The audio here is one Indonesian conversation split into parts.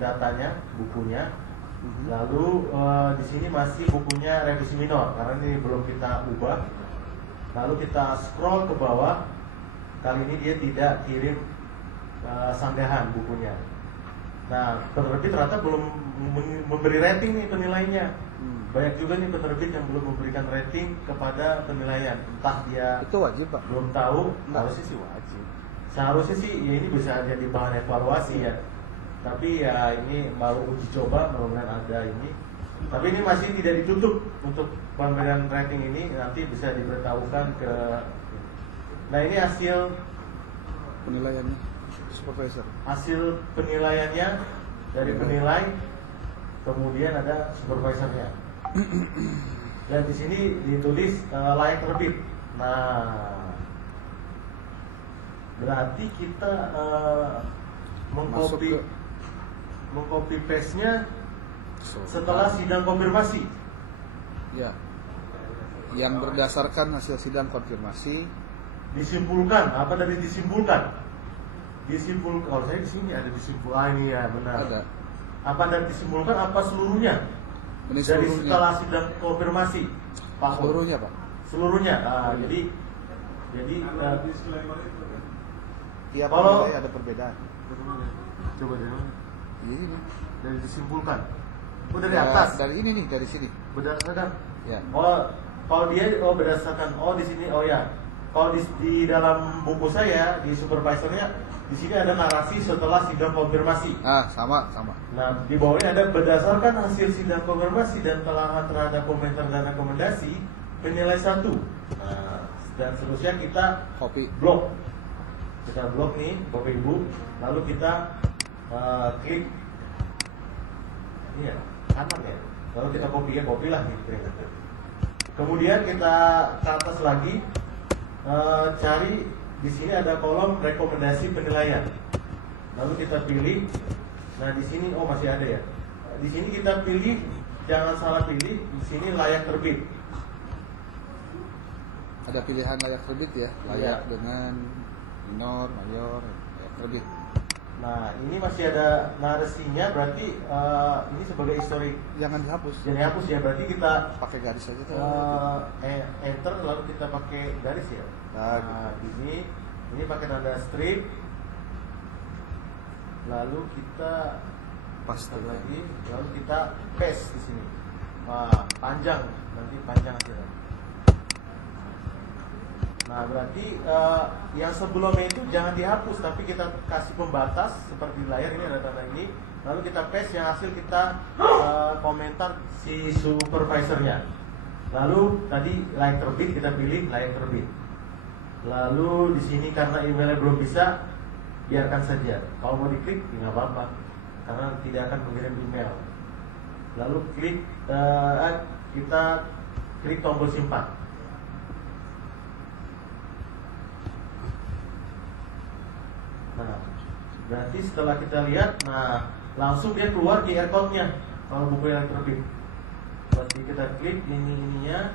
datanya, bukunya. Lalu di sini masih bukunya revisi minor karena ini belum kita ubah. Lalu kita scroll ke bawah. Kali ini dia tidak kirim sanggahan bukunya. Nah, penerbit ternyata belum memberi rating nih penilainya. Banyak juga nih penerbit yang belum memberikan rating kepada penilaian. Entah dia itu wajib, Pak. belum tahu. Harusnya sih wajib. Seharusnya sih ya ini bisa jadi bahan evaluasi ya. Tapi ya ini baru uji coba, mudah-mudahan ada ini. Tapi ini masih tidak ditutup untuk pemberian rating ini, nanti bisa diberitahukan ke. Nah, ini hasil Penilaiannya supervisor. Hasil penilaiannya dari penilai, kemudian ada supervisornya. Dan di sini ditulis layak terbit. Nah, berarti kita mengcopy paste-nya setelah sidang konfirmasi. Ya. Yang berdasarkan hasil sidang konfirmasi. Disimpulkan, apa tadi disimpulkan? Disimpulkan, kalau saya di sini ada disimpulkan, ini ya benar. Ada. Apa dan disimpulkan apa seluruhnya? Ini Dari seluruhnya. setelah sidang konfirmasi, Pak. Seluruhnya, Pak. Seluruhnya. Jadi Tiap kalau penilai ada perbedaan. coba dari mana? Ini nih. Dari disimpulkan. Oh, dari Ya, atas. dari ini nih, dari sini. Berdasarkan. Ya. Oh, kalau dia berdasarkan. Oh, di sini. Oh ya. Kalau di dalam buku saya di supervisornya di sini ada narasi setelah sidang konfirmasi. Sama. Nah, di bawahnya ada berdasarkan hasil sidang konfirmasi dan telaah terhadap komentar dan rekomendasi penilai 1. Nah, dan seterusnya kita Copy. blok. Kita blok nih, Bapak Ibu. Lalu kita klik. Iya, kanan ya. Lalu kita copy lah nih. Kemudian kita ke atas lagi. Cari di sini ada kolom rekomendasi penilaian. Lalu kita pilih. Nah, di sini masih ada ya. Di sini kita pilih, jangan salah pilih. Di sini layak terbit. Ada pilihan layak terbit ya, layak Ya. dengan minor, mayor, layak terbit. Nah, ini masih ada narasinya, berarti ini sebagai historik. Jangan dihapus. Jadi hapus ya, berarti kita Pakai garis aja tuh. enter lalu kita pakai garis ya. Nah, ini pakai tanda strip. Lalu kita paste lagi, lalu kita paste di sini. Nah, panjang, nanti panjang hasilnya. Nah, berarti yang sebelumnya itu jangan dihapus, tapi kita kasih pembatas seperti di layar ini ada tanda ini. Lalu kita paste yang hasil kita komentar si supervisornya. Lalu tadi layak terbit kita pilih layak terbit. Lalu di sini karena emailnya belum bisa, biarkan saja. Kalau mau diklik, nggak apa-apa, karena tidak akan mengirim email. Lalu kita klik tombol simpan. Nah, berarti setelah kita lihat, nah langsung dia keluar QR code-nya kalau buku yang terbit. Pasti kita klik ininya.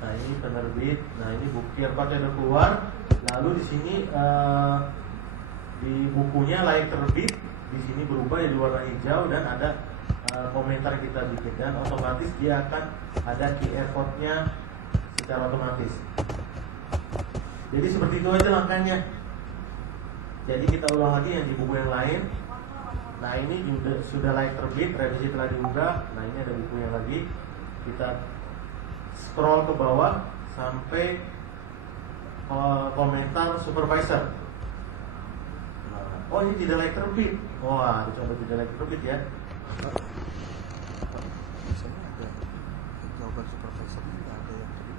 Nah, ini penerbit. Nah, ini buku QR code-nya udah keluar. Lalu di sini di bukunya layak terbit. Di sini berubah jadi warna hijau dan ada komentar yang kita bikin, dan otomatis dia akan ada QR code-nya secara otomatis. Jadi seperti itu aja langkahnya. Jadi kita ulang lagi yang di buku yang lain. Nah, ini juga sudah layak terbit, revisi telah diunggah. Nah, ini ada buku yang lagi. Kita scroll ke bawah sampai komentar supervisor. Nah, oh, ini tidak layak terbit. Wah, dicoba tidak layak terbit ya. Misalnya ada jawaban supervisornya nggak ada yang terbit.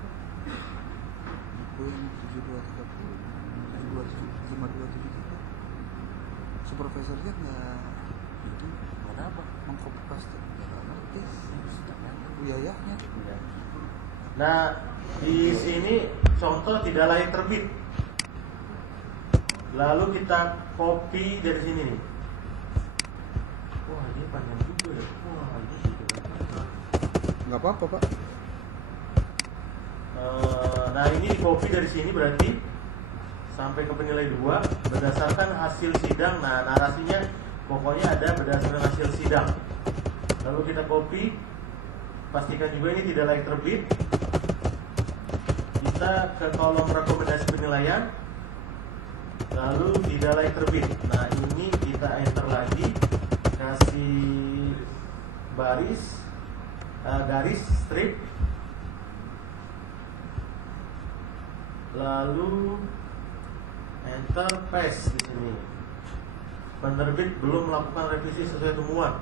Buku yang 7230, 5273. Supervisornya nggak itu nggak apa mengcopy paste nggak ngerti buyayahnya. Nah, di sini contoh tidak layak terbit. Lalu kita copy dari sini nih. Wah, ini panjang juga ya. Wah, ini juga. Nggak apa-apa, Pak. Nah, ini copy dari sini berarti sampai ke penilai 2 berdasarkan hasil sidang. Nah, narasinya pokoknya ada berdasarkan hasil sidang. Lalu kita copy, pastikan juga ini tidak layak terbit. Kita ke kolom rekomendasi penilaian, lalu tidak layak terbit. Nah, ini kita enter lagi, kasih garis strip, lalu enter paste di sini. Penerbit belum melakukan revisi sesuai temuan.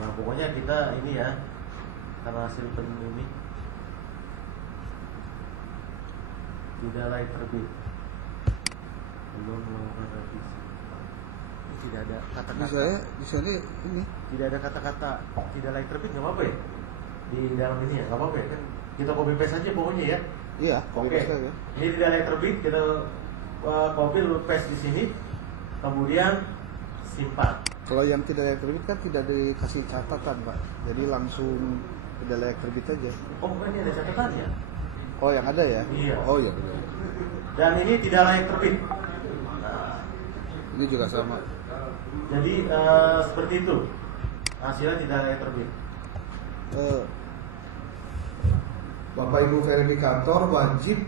Nah, pokoknya kita ini ya, karena hasil ini tidak layak terbit, belum melakukan revisi. Tidak ada kata-kata. Di sana ini Tidak ada kata-kata tidak layak terbit, nggak apa-apa ya? Di dalam ini ya, nggak apa-apa ya? Kan kita copy paste aja pokoknya ya. iya, Oke. ya. Ini tidak layak terbit, kita copy lalu paste di sini, kemudian simpan. Kalau yang tidak layak terbit kan tidak dikasih catatan, Pak. Jadi langsung tidak layak terbit aja. Oh, bukan, ini ada catatannya. Oh, yang ada ya? Iya. Oh iya. Dan ini tidak layak terbit. Nah, Ini juga sama. jadi seperti itu. Hasilnya tidak layak terbit. Bapak Ibu verifikator wajib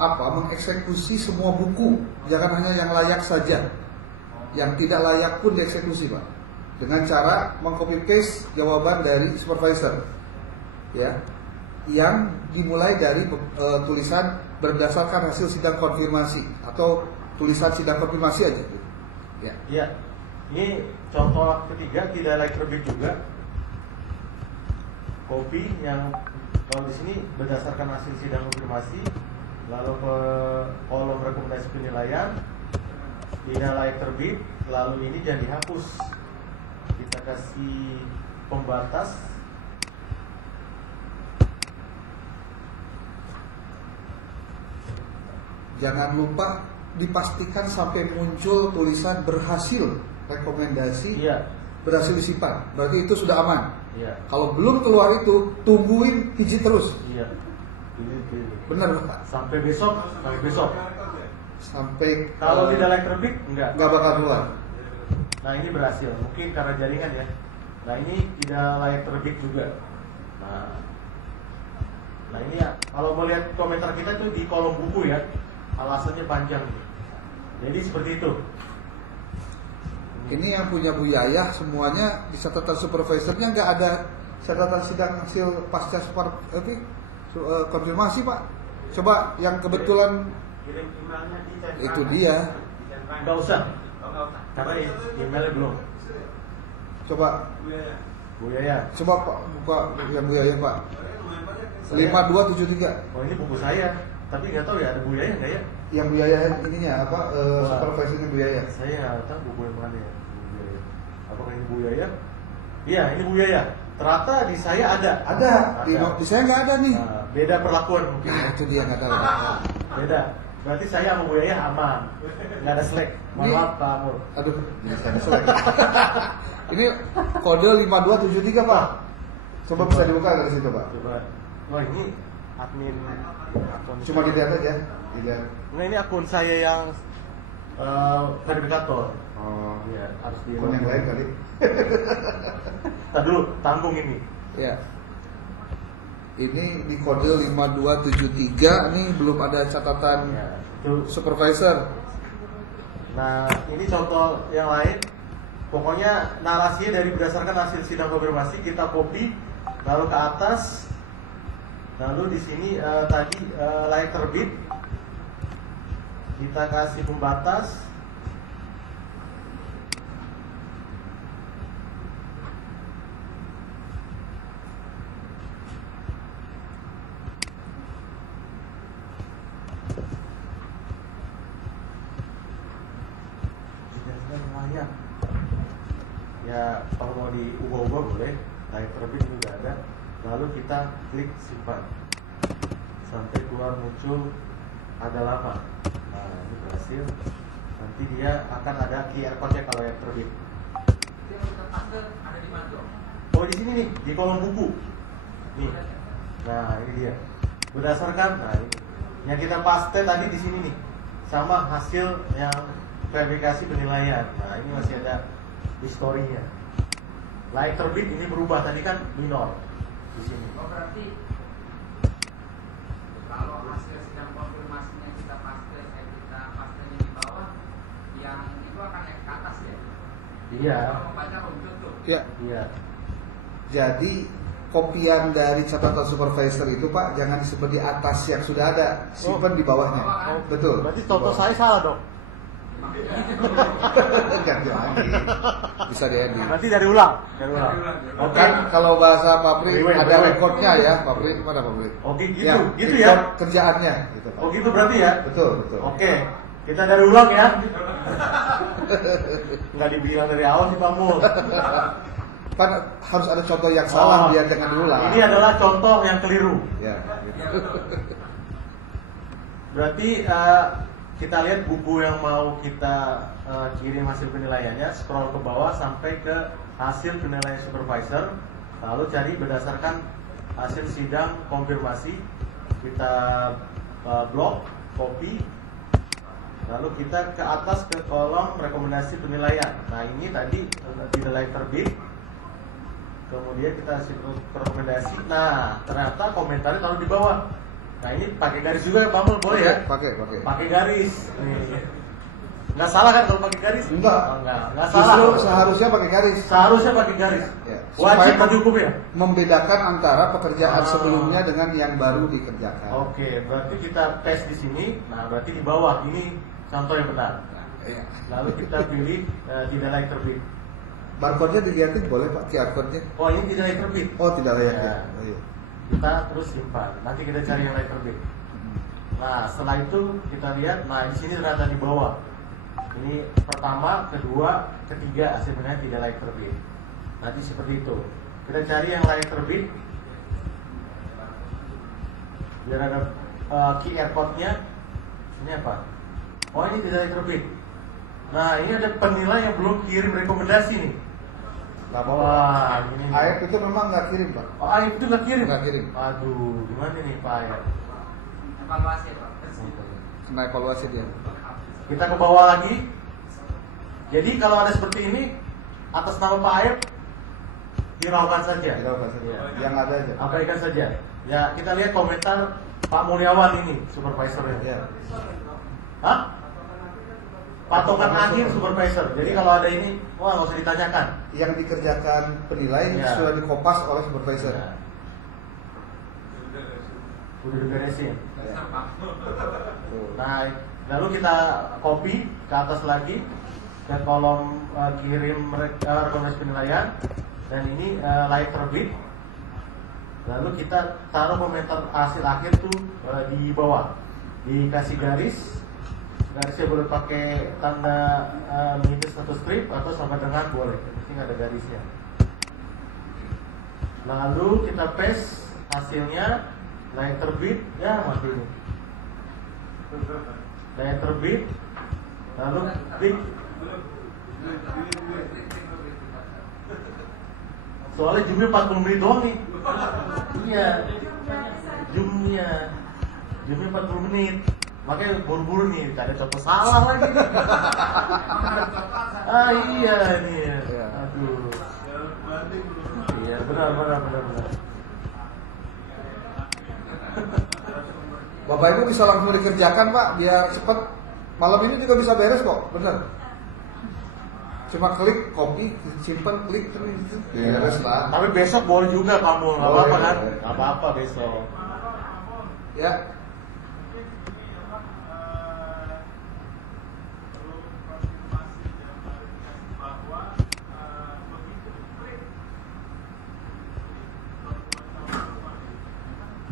mengeksekusi semua buku, jangan hanya yang layak saja. Yang tidak layak pun dieksekusi, Pak. Dengan cara mengcopy paste jawaban dari supervisor. Ya. Yang dimulai dari tulisan berdasarkan hasil sidang konfirmasi atau tulisan sidang konfirmasi aja. Ya. Ya. Ini contoh ketiga tidak layak terbit juga. Copy yang kalau di sini berdasarkan hasil sidang konfirmasi, lalu ke kolom rekomendasi penilaian, tidak layak terbit, lalu ini jangan dihapus. Kita kasih pembatas. Jangan lupa dipastikan sampai muncul tulisan berhasil rekomendasi, Iya, berhasil disimpan. Berarti itu sudah aman. iya, Kalau belum keluar itu, tungguin hiji terus. iya. Ini. Benar, Pak. Sampai besok. Sampai Kalau tidak layak terbit, enggak. nggak bakal keluar. Nah, ini berhasil. Mungkin karena jaringan ya. Nah, ini tidak layak terbit juga. Nah ini ya. Kalau mau lihat komentar kita tuh di kolom buku ya. Alasannya panjang. Jadi seperti itu. Ini yang punya Bu Yayah semuanya di catatan supervisornya nggak ada catatan sidang hasil pasca konfirmasi, Pak. Coba yang kebetulan Kirim emailnya di chat. itu dia. Enggak usah. Oh, nggak usah. Karena emailnya belum. Coba Bu Yaya. coba Pak buka yang Bu Yayah, Pak. Saya- 5273. Oh, ini buku saya. Tapi nggak tahu ya ada Bu Yaya nggak ya? Yang Bu Yayah ininya apa? Supervisornya Bu Yayah. Saya nggak tahu buku yang mana ya. Bu Yaya. Apakah ini Bu Yaya? Iya, ini Bu Yaya. Ternyata di saya ada. Ada. Di saya nggak ada nih. Nah, beda perlakuan mungkin. Nah, itu dia nggak tahu. Beda. Berarti saya sama Bu Yaya aman. Nggak ada slack. Mohon Ini- maaf Pak Amur. Aduh, jadi saya kesel lagi. Ini kode 5273, Pak. Coba bisa dibuka dari situ, Pak. Coba. Wah, ini admin akun. Cuma dilihat aja. Dilihat. Nah, ini akun saya yang verifikator. Oh, Iya, harus di. akun yang lain kali. Tadi dulu, tanggung ini. Ya. Ini di kode 5273 nih belum ada catatan Ya, itu. supervisor. Nah, ini contoh yang lain. Pokoknya narasinya dari berdasarkan hasil sidang konfirmasi kita copy, lalu ke atas, lalu di sini tadi layak terbit, kita kasih pembatas. Tidak layak. Ya kalau mau diubah-ubah boleh, layak terbit juga ada. Lalu kita klik simpan sampai keluar muncul ada lama. Nah ini berhasil. Nanti dia akan ada QR code-nya kalau yang terbit. Oh di sini nih di kolom buku. Nih. Nah ini dia. Berdasarkan, nah ini Yang kita paste tadi di sini nih, sama hasil yang verifikasi penilaian. Nah ini masih ada historinya. Layak terbit ini berubah, tadi kan minor di sini. Oh berarti kalau hasil sidang konfirmasinya kita pastenya di bawah, yang itu akan naik ke atas ya? Iya. Kalau membaca runtut tuh. Ya. Iya. Jadi kopian dari catatan supervisor itu Pak jangan disimpan di atas yang sudah ada, simpan di bawahnya. Oh, Betul. Berarti Di contoh bawah. saya salah dong. Ganti lagi. Bisa diedit. Berarti dari ulang. Oke. Kan kalau bahasa Pak Pri Rewind, ada rewind. rekodnya ya, Pak Pri. Mana Pak Pri? Oke gitu, Ya, gitu record ya. kerjaannya gitu Pak. Oh gitu berarti ya. Betul, betul. Oke, kita dari ulang ya. Nggak dibilang dari awal sih Pak Mul. Kan harus ada contoh yang salah biar jangan diulang. Ini adalah contoh yang keliru. Ya, gitu. Berarti kita lihat buku yang mau kita kirim hasil penilaiannya, scroll ke bawah sampai ke hasil penilaian supervisor, lalu cari berdasarkan hasil sidang konfirmasi, kita blok, copy, lalu kita ke atas ke kolom rekomendasi penilaian. Nah ini tadi tidak layak terbit, kemudian kita kasih rekomendasi. Nah ternyata komentarnya taruh di bawah. Nah ini pakai garis juga ya Pak Mul, boleh ya? Pakai. Pakai garis. Nih. Nggak salah kan kalau pakai garis? Enggak. Oh, nggak salah. Justru seharusnya pakai garis. Seharusnya pakai garis. Ya. Wajib Supaya bagi hukum ya? membedakan antara pekerjaan Ah. sebelumnya dengan yang baru dikerjakan. Oke, berarti kita tes di sini. Nah, berarti di bawah ini contoh yang benar. Ya. Lalu kita pilih tidak layak terbit. Barcode-nya dilihatin boleh Pak, QR code-nya. Oh, ini tidak layak terbit. Oh, tidak layak Ya. ya. Oh, iya. Kita terus simpan. Nanti kita cari yang layak terbit. Nah, setelah itu kita lihat. Nah, di sini ternyata di bawah. Ini pertama, kedua, ketiga hasilnya tidak layak terbit. Nanti seperti itu. Kita cari yang layak terbit. Biar ada QR code-nya. Ini apa? Oh, ini tidak layak terbit. Nah, ini ada penilai yang belum kirim rekomendasi nih. Nggak apa-apa. Wah, ini nih. AF itu memang nggak kirim Pak. Oh, Aib itu nggak kirim? Nggak kirim. Aduh, gimana nih Pak Ayat? Evaluasi Pak. Kena evaluasi dia. Kita ke bawah lagi. Jadi kalau ada seperti ini, atas nama Pak Ayat, hiraukan saja. Hiraukan saja. Ya. Yang ada aja. Abaikan saja. Ya, kita lihat komentar Pak Mulyawan ini, supervisornya. Ya. Hah? Patokan akhir supervisor. Jadi kalau ada ini, wah nggak usah ditanyakan. Yang dikerjakan penilai Ya. sudah dikopas oleh supervisor. Ya. Udah diberesin. Ya. Tuh. Nah, lalu kita copy ke atas lagi ke kolom kirim rekomendasi penilaian, dan ini layak terbit. Lalu kita taruh komentar hasil akhir tuh di bawah, dikasih garis. Garisnya boleh pakai tanda minus atau strip atau sama dengan boleh, yang penting ada garisnya. Lalu kita paste hasilnya, layak terbit, ya mati ini. Layak terbit, lalu klik. Soalnya zoomnya 40 menit doang nih. Iya, zoomnya 40 menit. Makanya buru-buru nih, gak ada contoh salah lagi. Ah iya nih. Iya. Aduh. Iya benar. Bapak Ibu bisa langsung dikerjakan Pak, biar cepat. Malam ini juga bisa beres kok, bener. Cuma klik, copy, simpan, klik, beres lah. Tapi besok boleh juga kamu, nggak Boleh, apa-apa kan? boleh. Nggak apa-apa besok. Ya.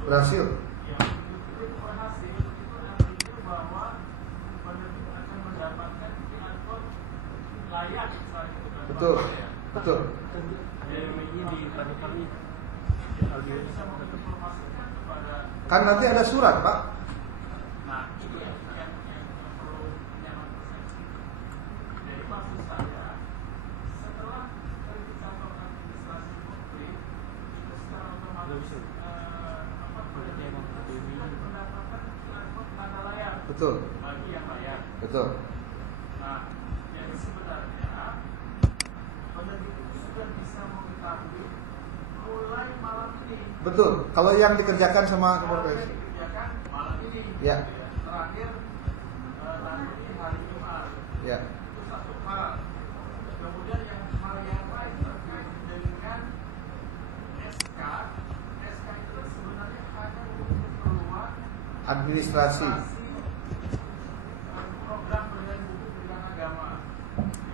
Berhasil. Betul. Kan nanti ada surat, Pak. Betul. bagi yang bayar. Betul. Nah, jadi sebenarnya penerbit itu sudah bisa mengetahui mulai malam ini. Betul. Kalau yang dikerjakan sama Kalau yang supervisor. dikerjakan malam ini. Ya. Terakhir nanti hari Jumat. Ya. Itu satu hal. Kemudian yang hal yang lain terkait dengan SK. SK itu kan sebenarnya hanya untuk keperluan Administrasi. program pendidikan buku pendidikan agama.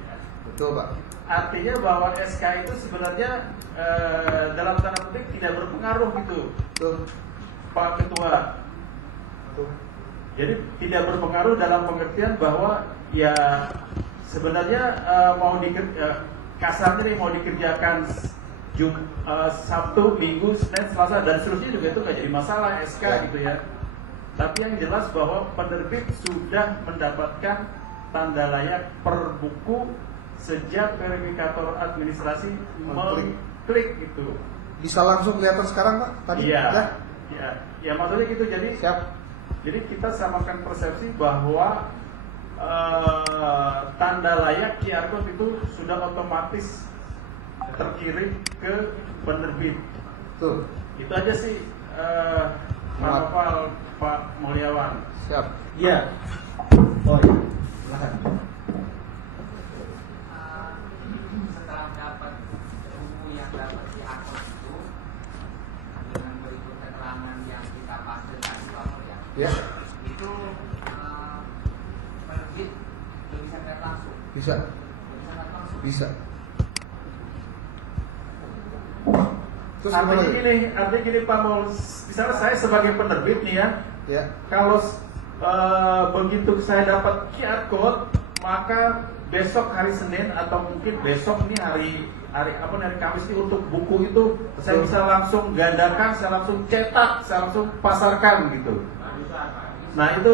Ya. Betul, Pak. Artinya bahwa SK itu sebenarnya dalam tanda petik tidak berpengaruh gitu, Betul. Pak Ketua. Betul. Jadi tidak berpengaruh dalam pengertian bahwa ya sebenarnya kasarnya nih mau dikerjakan Sabtu, Minggu, Senin, Selasa dan seterusnya juga itu nggak jadi masalah SK Ya. gitu ya. Tapi yang jelas bahwa penerbit sudah mendapatkan tanda layak per buku sejak verifikator administrasi mengklik itu. Bisa langsung kelihatan sekarang, Pak? Tadi? Iya. Ya maksudnya gitu. Jadi Siap. Jadi kita samakan persepsi bahwa tanda layak QR code itu sudah otomatis terkirim ke penerbit. Tuh. Itu aja sih Pak Mulyawan. Siap. Iya. Oh iya. Silakan. Setelah dapat buku yang dapat di akun itu dengan berikut keterangan yang kita paste tadi Pak Mulya, Ya. itu penerbit belum bisa lihat langsung, Bisa. belum bisa lihat langsung. Bisa. Terus gimana lagi? Artinya gini Pak Mul, misalnya saya sebagai penerbit nih ya, Ya. kalau begitu saya dapat QR code, maka besok hari Senin atau mungkin besok nih hari Kamis ini untuk buku itu saya bisa langsung gandakan, saya langsung cetak, saya langsung pasarkan gitu. Nah itu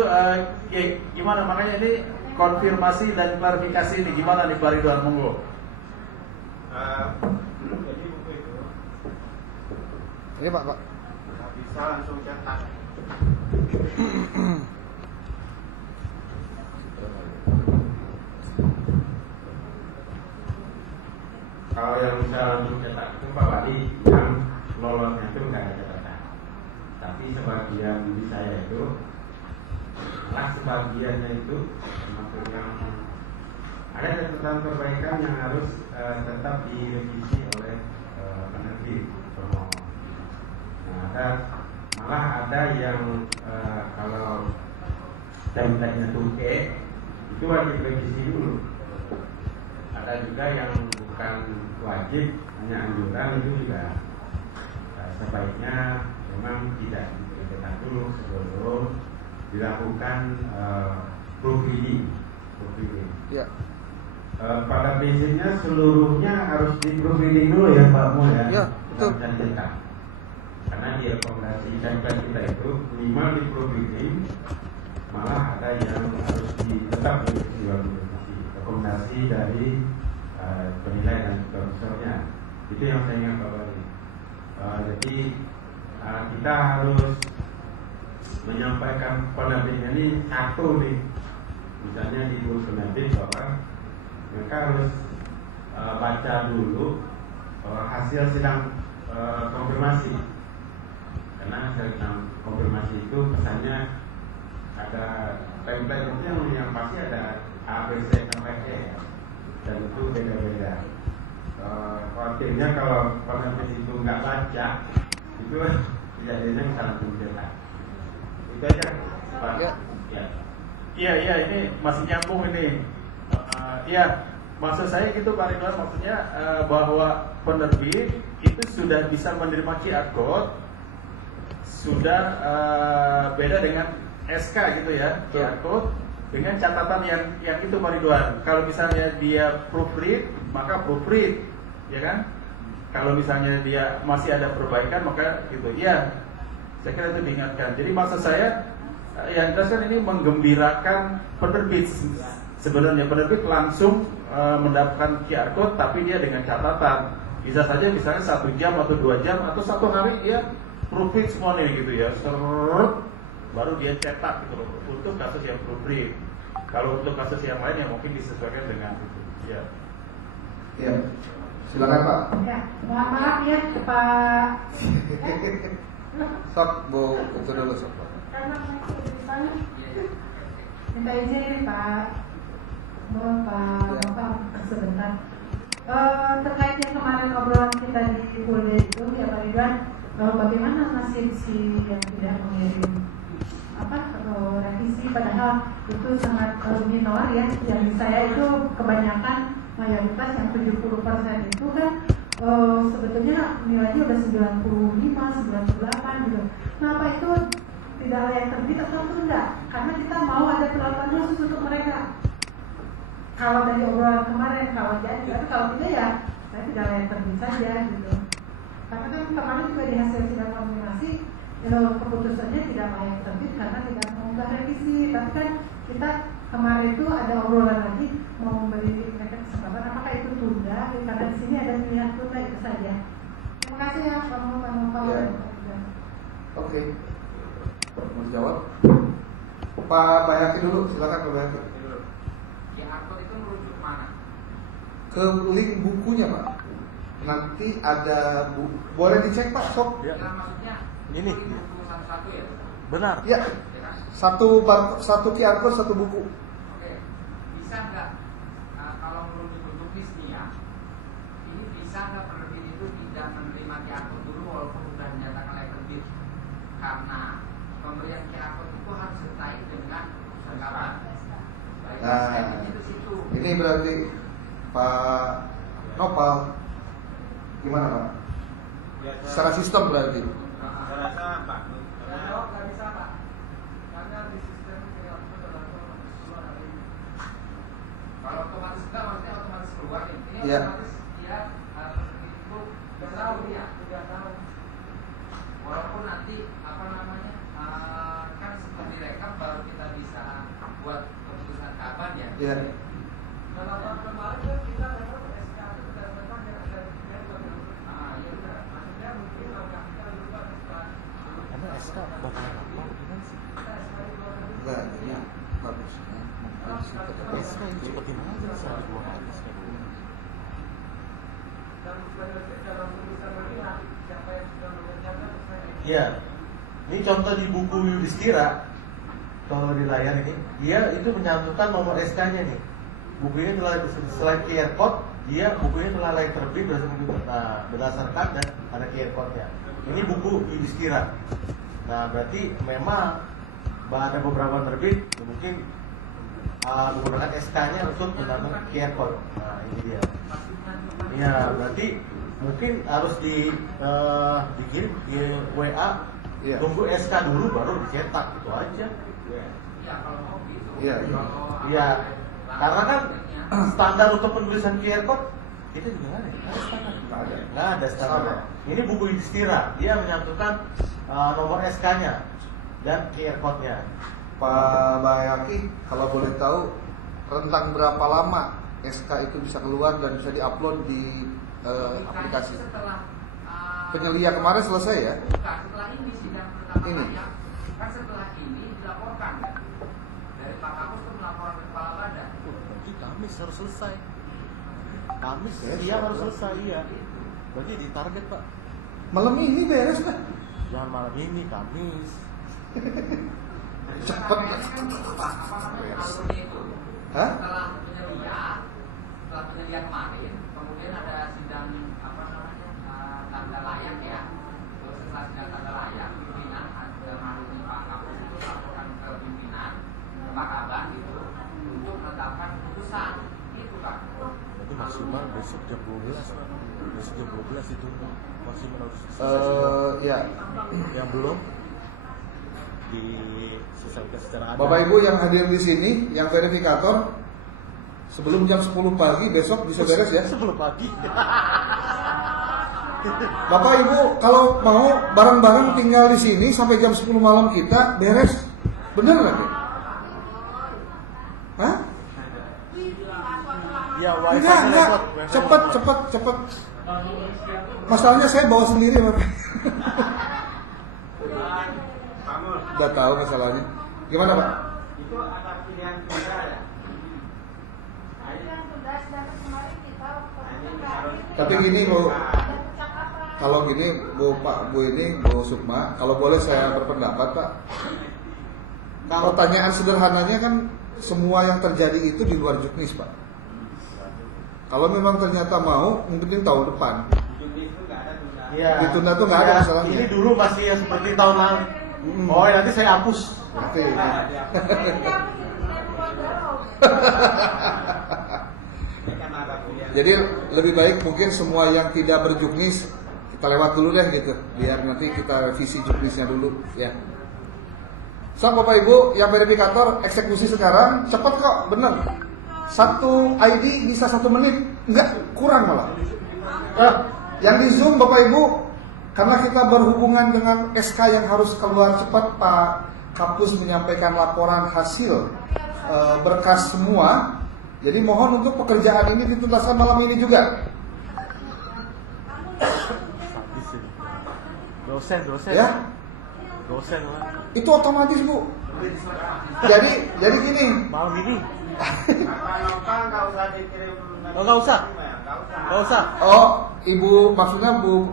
ya, gimana, makanya ini konfirmasi dan klarifikasi ini gimana nih Pak Ridwan, monggo. Jadi buku itu Iya, Pak. nggak bisa langsung cetak. Kalau yang bisa langsung cetak itu Pak Wali, yang lolosnya itu nggak ada catatan. Tapi sebagian di saya itu, malah sebagiannya itu termasuk yang ada catatan perbaikan yang harus tetap direvisi oleh penerbit permohonan. Nah, malah ada yang kalau template-nya 2K itu wajib revisi dulu. Ada juga yang bukan wajib, hanya anjuran, itu juga sebaiknya memang tidak diperhatikan dulu sebelum dilakukan proofreading. Ya. Pada prinsipnya seluruhnya harus di proofreading dulu ya Pak Mul ya. Ya, betul. Dan cetak. Karena di rekomendasi template kita itu minimal di proofreading, malah ada yang harus tetap di rekomendasi dari penilai dan supervisornya. Itu yang saya ingin kabari. Jadi kita harus menyampaikan penerbitnya ini satu nih, misalnya di buku penerbit bahwa mereka harus baca dulu hasil sidang konfirmasi, karena sidang konfirmasi itu pesannya ada template itu yang pasti ada A, B, C sampai E, dan itu beda-beda. Khawatirnya kalau penerbit itu nggak baca, itu kejadiannya salah pencetak. Itu aja Pak. Ya. Iya, ini masih nyambung ini. Iya, maksud saya gitu Pak Ridwan, maksudnya bahwa penerbit itu sudah bisa menerima QR code, sudah beda dengan SK gitu ya, QR code dengan catatan yang itu Pak Ridwan. Kalau misalnya dia proofread, maka proofread, ya kan? Kalau misalnya dia masih ada perbaikan, maka gitu. Ya, saya kira itu diingatkan. Jadi maksud saya yang jelas kan ini menggembirakan penerbit. Sebenarnya penerbit langsung mendapatkan QR code, tapi dia dengan catatan. Bisa saja misalnya 1 jam atau 2 jam atau 1 hari ya proofread semua nih gitu ya. baru dia cetak gitu loh untuk kasus yang blue print. Kalau untuk kasus yang lain yang mungkin disesuaikan dengan itu. Ya. Ya, silakan Pak. Ya, mohon maaf ya Pak. Sok, Bu, itu dulu sok. Pak. Karena masih di sana. Minta izin nih Pak. Mohon Pak, maaf sebentar. Terkait yang kemarin obrolan kita di Polda itu ya Pak Ridwan, bagaimana nasib si yang tidak mengirim revisi, padahal itu sangat minor ya. Yang saya itu kebanyakan mayoritas yang 70% itu kan sebetulnya nilainya udah 95, 98 gitu. Kenapa itu tidak layak terbit atau enggak? Karena kita mau ada perlakuan khusus untuk mereka. Kalau dari obrolan kemarin kalau jadi, tapi kalau tidak ya saya tidak layak terbit saja gitu. Karena kan kemarin juga di hasil sidang koordinasi keputusannya tidak layak terbit karena tidak mengunggah revisi. Tapi kan kita kemarin itu ada obrolan lagi mau memberi mereka kesempatan, apakah itu tunda? Karena di sini ada pilihan tunda, itu saja. Terima kasih ya Pak Muhammad. Ya. Oke. Mau dijawab? Pak Bayaki dulu, silakan Pak Bayaki. Ya, akun itu merujuk mana? Ke link bukunya Pak. Nanti ada boleh dicek Pak, sok. Ya. Nah, maksudnya Ini. buku satu-satu ya? Benar. Ya, Ya kan? satu QR code, satu buku. Oke, bisa nggak kalau merujuk untuk bisnya, ini bisa nggak penerbit itu tidak menerima QR code dulu walaupun sudah dinyatakan layak terbit? Karena pemberian QR code itu harus terkait dengan keputusan kapan. Baik, Nah, saya di situ. ini berarti Pak Nopal gimana Pak? Secara sistem berarti. Saya rasa Pak, Ya, jawab nggak bisa Pak, karena di sistem QR code terlalu keluar hari ini. Kalau otomatis enggak, maksudnya otomatis keluar ini. Ini Iya. otomatis dia itu Tidak tahu ya, tidak tahu. walaupun nanti apa namanya kan setelah direkam baru kita bisa buat keputusan kapan ya. Ya. Dalam tahun kemarin kan kita dapat SK itu berdasarkan yang dari Ya udah. maksudnya mungkin agak kita lupa SK. Karena SK bakal apa gimana sih? Kita SK di luar negeri. Enggak, ini bagus. SK itu cepetin aja saya 2 hari sekali. Dan selanjutnya dalam tulisan melihat siapa yang sudah mengerjakan saya. Iya. Ini contoh di buku Yudhistira. Kalau di layar ini, dia itu menyantumkan nomor SK-nya nih. Bukunya telah selain QR code, dia bukunya telah layak terbit berdasarkan dan ada QR code-nya. Ini buku Yudhistira. Nah, berarti memang ada beberapa terbit mungkin menggunakan SK-nya untuk menanam QR code. Nah, ini dia. Iya, berarti mungkin harus dikirim di WA. Iya. Tunggu SK dulu baru dicetak, itu aja. Ya kalau mau gitu. Iya. Kalau Iya. apa- Karena kan langkah-langkahnya, standar untuk penulisan QR code kita juga nggak ada. Nggak ada standar. Nggak ada. Nggak ada standar. Sama. Ini buku Yudhistira, dia menyantumkan nomor SK-nya dan QR code-nya. Pak Bayaki, kalau boleh tahu rentang berapa lama SK itu bisa keluar dan bisa diupload di logikanya aplikasi? setelah Penyelia kemarin selesai ya? bukan, setelah ini sidang pertama Ini. layak, kan setelah ini dilaporkan kan? Dari Pak Kapus itu melaporkan ke Kepala Badan. Berarti Kamis harus selesai. Kamis Yes, siang harus yes. selesai, iya. Berarti ditarget Pak. Malam ini beres dah. Jangan malam ini, Kamis. Cepet. Apa namanya alurnya itu? Hah? Setelah penyelia kemarin, kemudian ada sidang apa namanya tanda layak ya. Terus setelah sidang tanda layak, pimpinan ada melalui Pak Kapus itu laporkan ke pimpinan, ke Pak Kaban gitu, untuk menetapkan keputusan. Itu Pak. Berarti maksimal besok jam 12 Pak. Besok jam 12 itu maksimal harus selesai. Ya. Yang belum diselesaikan secara adil. Bapak Ibu yang hadir di sini, yang verifikator, sebelum jam 10 pagi besok bisa beres ya. Sebelum pagi. Bapak Ibu kalau mau bareng-bareng tinggal di sini sampai jam 10 malam kita beres. Bener nggak? Ki? Hah? Ya, wifi Enggak. Cepet. Masalahnya saya bawa sendiri Bapak. Pak Mul, udah tahu masalahnya. Gimana Pak? Itu ada pilihan tunda ya. Tapi gini Bu, kalau gini Bu Pak Bu ini Bu Sukma, kalau boleh saya berpendapat Pak. Pertanyaan sederhananya kan semua yang terjadi itu di luar juknis Pak. Kalau memang ternyata mau, mungkin tahun depan. Juknis itu nggak ada tunda. Iya. Ditunda tuh nggak ada Ya, masalahnya. Ini dulu masih ya seperti tahun lalu. Oh, nanti saya hapus. Nanti. Jadi lebih baik mungkin semua yang tidak berjuknis kita lewat dulu deh gitu, biar nanti kita revisi juknisnya dulu ya. So Bapak Ibu yang verifikator eksekusi sekarang cepat kok, bener. 1 ID bisa 1 menit, enggak kurang malah. Yang di Zoom Bapak Ibu, karena kita berhubungan dengan SK yang harus keluar cepat, Pak Kapus menyampaikan laporan hasil berkas semua. Jadi mohon untuk pekerjaan ini dituntaskan malam ini juga. Dosen. Ya, Dosen lah. itu otomatis Bu. Jadi gini. Malam ini. Apa nggak usah dikirim. Oh, nggak usah. Nggak usah. Oh, Ibu maksudnya Bu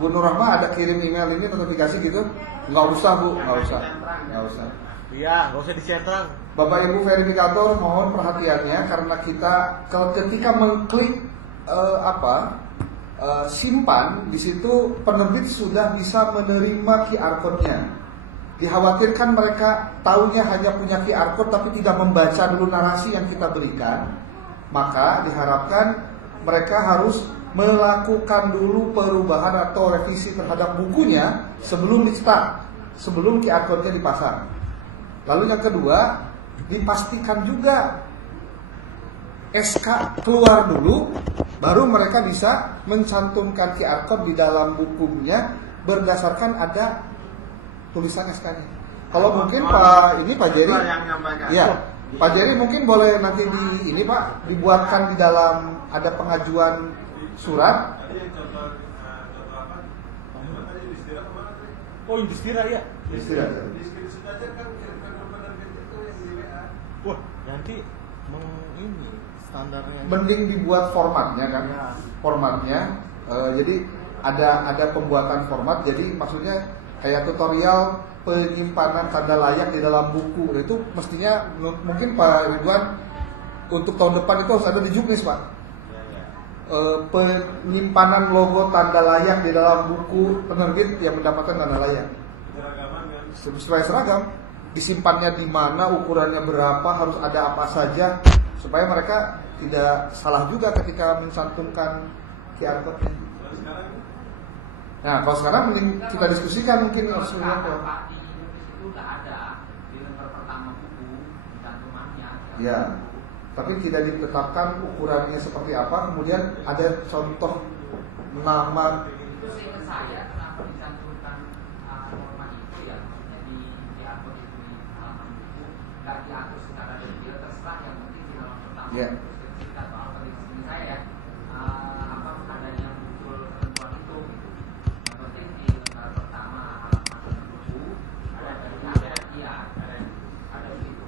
Bu Nur Rahma ada kirim email ini notifikasi gitu? Nggak usah Bu, nggak usah. Iya, nggak usah dicentrang. Bapak Ibu verifikator mohon perhatiannya karena kita ketika mengklik simpan di situ penerbit sudah bisa menerima QR code-nya. Dikhawatirkan mereka taunya hanya punya QR code tapi tidak membaca dulu narasi yang kita berikan. Maka diharapkan mereka harus melakukan dulu perubahan atau revisi terhadap bukunya sebelum dicetak, sebelum QR code-nya dipasang. Lalu yang kedua, dipastikan juga SK keluar dulu, baru mereka bisa mencantumkan QR code di dalam bukunya berdasarkan ada tulisan SK-nya. Kalau mungkin Pak Jerry, ya Pak Jerry mungkin boleh nanti ini Pak dibuatkan di dalam ada pengajuan surat. Oh, Indistira ya. Indistira. Wah, nanti ini standarnya. Mending dibuat formatnya kan, Ya. Formatnya. Jadi ada pembuatan format. Jadi maksudnya kayak tutorial penyimpanan tanda layak di dalam buku itu mestinya mungkin Pak Ridwan untuk tahun depan itu harus ada di juknis Pak. Penyimpanan logo tanda layak di dalam buku penerbit yang mendapatkan tanda layak. Supaya seragam, disimpannya di mana, ukurannya berapa, harus ada apa saja supaya mereka tidak salah juga ketika mencantumkan QR code-nya. Nah, kalau sekarang mending kita diskusikan mungkin harus Pak di itu udah ada di lembar pertama buku cantumannya. ya, tapi tidak ditetapkan ukurannya seperti apa. Kemudian ada contoh nama. Itu seingat saya kenapa dicantumkan norma itu ya, maksudnya di akun itu di halaman buku nggak diatur secara detail, terserah yang penting di halaman pertama. Ya. Kita soal tadi sini saya ya, adanya muncul ketentuan itu. Yang penting di lembar pertama halaman buku ada begitu.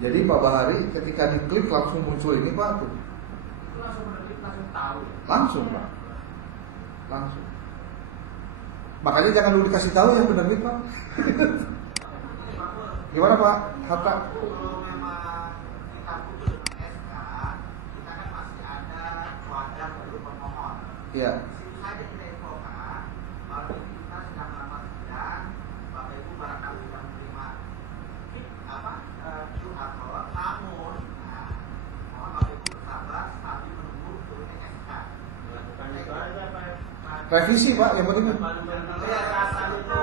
Jadi Pak Bahari ketika diklik langsung muncul ini Pak tuh. Itu langsung menerbit langsung tahu. Langsung Pak. Langsung. Makanya jangan dulu dikasih tahu yang penerbit Pak. Gimana Pak Hatta? Kalau memang kita putus dengan SK, kita kan masih ada wadah dari pemohon. Ya. Di situ saja kita infokan, kalau ini kita sedang melakukan sidang, Bapak Ibu barangkali sudah menerima QR code, namun mohon Bapak Ibu bersabar sambil menunggu turunnya SK. Revisi Pak, yang penting. Ya, rasa itu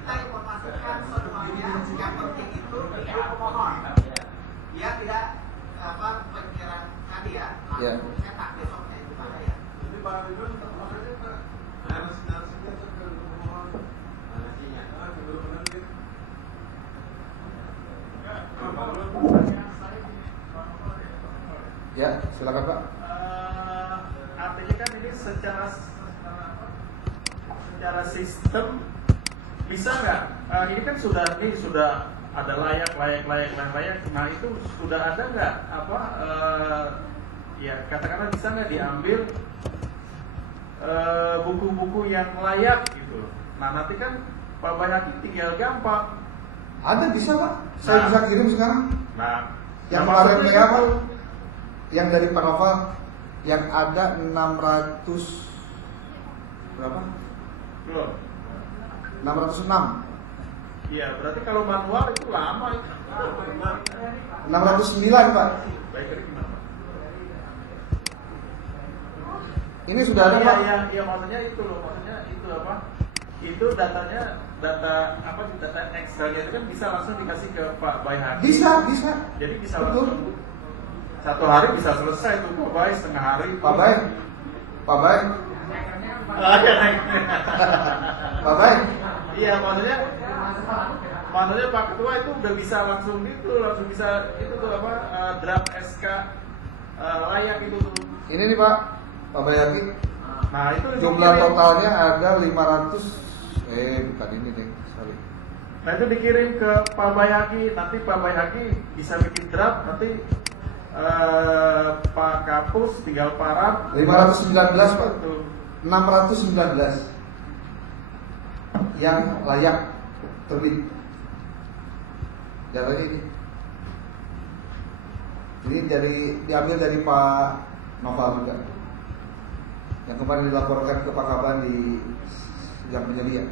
kita informasikan semuanya. Yang penting itu pemohon. Dia tidak pikiran tadi ya. Ya. Saya tak besoknya itu bahaya. Jadi Pak Ridwan maksudnya Pak narasinya ke pemohon. Narasinya sebelum penerbit. Ya, silakan Pak. Artinya kan ini secara secara sistem bisa nggak? Ini kan sudah ada layak. Nah itu sudah ada nggak ya katakanlah bisa nggak diambil buku-buku yang layak gitu. Nah nanti kan Pak Bayhaqi tinggal gampang. Ada bisa Pak, saya bisa kirim sekarang. Nah Yang nah, kemarin maksudnya apa? Yang dari Pak Noval yang ada 600 berapa? belum. 606. Iya berarti kalau manual itu lama itu. 609 Pak. Baik dari gimana Pak? Ini sudah ada Pak. Iya maksudnya itu loh, maksudnya itu apa? Itu data Excel-nya itu kan bisa langsung dikasih ke Pak Bayhaqi. Bisa. Jadi bisa Betul. langsung satu hari bisa selesai tuh Pak Bay, setengah hari. Pak Bay. Oh, iya, naik. Pak Bay. Iya maksudnya Pak Ketua itu udah bisa langsung bisa itu tuh apa draft SK layak itu tuh. Ini nih Pak Bayhaqi. Nah itu Jumlah dikirim. totalnya ada 500. Bukan ini deh, sorry. Nah itu dikirim ke Pak Bayhaqi, nanti Pak Bayhaqi bisa bikin draft, nanti Pak Kapus tinggal paraf. 519 Pak. Tuh. 619 yang layak terbit. Datanya ini. Ini diambil dari Pak Noval juga. Yang kemarin dilaporkan ke Pak Kaban di yang penyelia.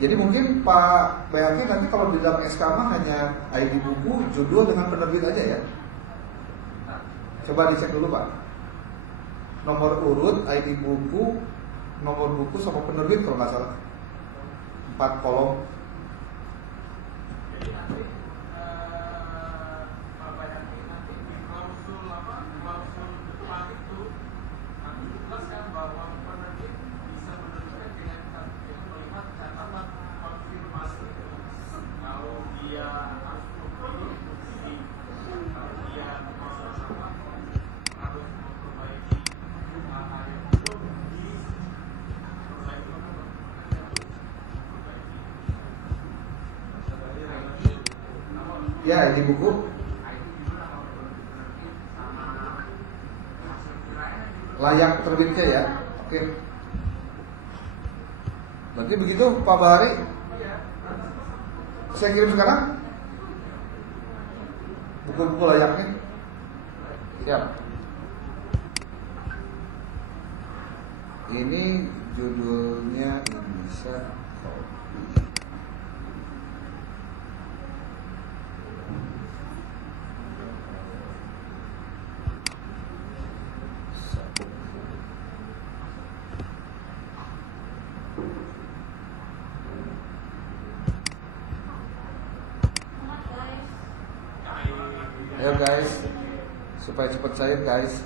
Jadi mungkin Pak Bayhaqi nanti kalau di dalam SK mah hanya ID buku, judul dengan penerbit aja ya. Coba dicek dulu Pak. Nomor urut, ID buku, nomor buku sama penerbit kalau nggak salah. 4 kolom. Jadi nanti Pak Bayhaqi nanti di klausul depan itu nanti dijelaskan bahwa penerbit bisa menerbitkan dengan melihat catatan konfirmasi. Kalau dia harus memperbaiki, kalau dia masalah sama harus memperbaiki hal yang belum Ya, ID buku. Layak terbitnya ya. Oke. Berarti begitu Pak Bahari. Saya kirim sekarang buku-buku layaknya. Siap. Ini judulnya Indonesia Kopi. Ayo guys, supaya cepat cair guys.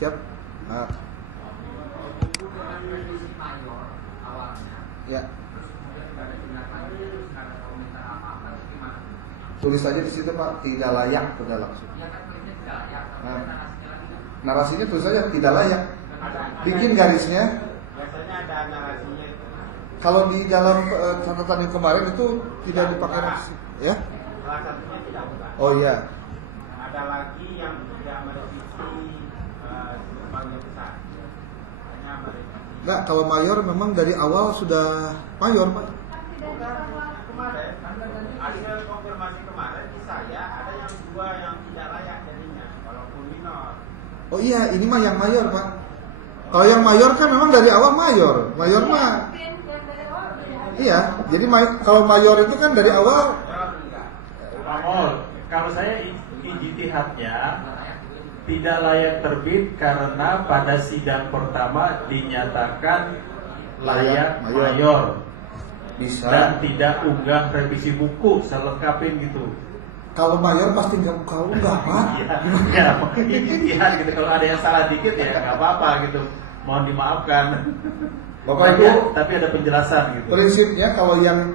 Siap? Nah. Buku dengan revisi mayor awalnya, Ya, terus kemudian nggak ada tindak lanjut, terus nggak ada komentar apa-apa, terus gimana? tulis aja di situ Pak, tidak layak, udah langsung. Ya kan klaimnya tidak layak, tapi Nah. narasinya lagi kan? Narasinya tulis aja tidak layak. Ada Bikin garisnya. biasanya ada narasinya itu. Kalau di dalam catatan yang kemarin itu tidak dipakai narasi, ya? Salah satunya tidak bukan. Oh iya. Ada lagi yang tidak merevisi sebagian besar. Hanya merevisi. Enggak, kalau mayor memang dari awal sudah mayor Pak. Kemarin hasil konfirmasi kemarin di saya ada yang 2 yang tidak layak jadinya walaupun minor. Oh iya, ini mah yang mayor Pak. Kalau yang mayor kan memang dari awal mayor. Mayor mah iya, jadi kalau mayor itu kan dari awal. Jawab enggak. Pak Mol, kalau saya ijtihadnya tidak layak terbit karena pada sidang pertama dinyatakan layak mayor Bisa. dan tidak unggah revisi buku selengkapin gitu. Kalau mayor pasti nggak, kalau nggak Pak. Ya, ijtihad gitu. Kalau ada yang salah dikit ya nggak apa-apa gitu. Mohon dimaafkan. Bapak Tapi- Ibu, tapi ada penjelasan gitu. prinsipnya kalau yang